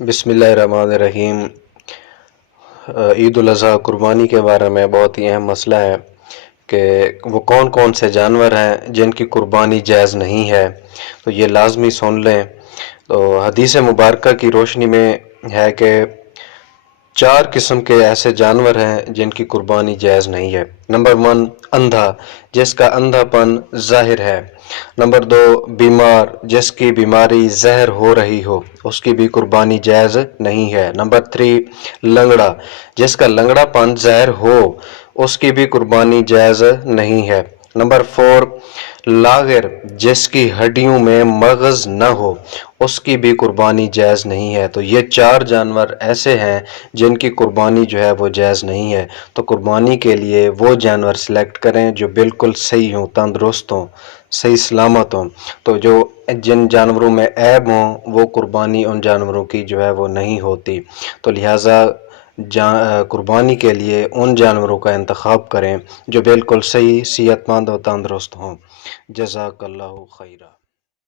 بسم اللہ الرحمن الرحیم۔ عید الاضحیٰ قربانی کے بارے میں بہت ہی اہم مسئلہ ہے کہ وہ کون کون سے جانور ہیں جن کی قربانی جائز نہیں ہے، تو یہ لازمی سن لیں۔ تو حدیث مبارکہ کی روشنی میں ہے کہ 4 قسم کے ایسے جانور ہیں جن کی قربانی جائز نہیں ہے۔ نمبر 1، اندھا جس کا اندھا پن ظاہر ہے۔ نمبر 2، بیمار جس کی بیماری زہر ہو رہی ہو، اس کی بھی قربانی جائز نہیں ہے۔ نمبر 3، لنگڑا جس کا لنگڑا پن ظاہر ہو، اس کی بھی قربانی جائز نہیں ہے۔ نمبر 4، لاغر جس کی ہڈیوں میں مغز نہ ہو، اس کی بھی قربانی جائز نہیں ہے۔ تو یہ 4 جانور ایسے ہیں جن کی قربانی جو ہے وہ جائز نہیں ہے۔ تو قربانی کے لیے وہ جانور سلیکٹ کریں جو بالکل صحیح ہوں، تندرست ہوں، صحیح سلامت ہوں۔ تو جو جن جانوروں میں عیب ہوں وہ قربانی ان جانوروں کی جو ہے وہ نہیں ہوتی۔ تو لہٰذا قربانی کے لیے ان جانوروں کا انتخاب کریں جو بالکل صحیح، صحت مند اور تندرست ہوں۔ جزاک اللہ خیرہ۔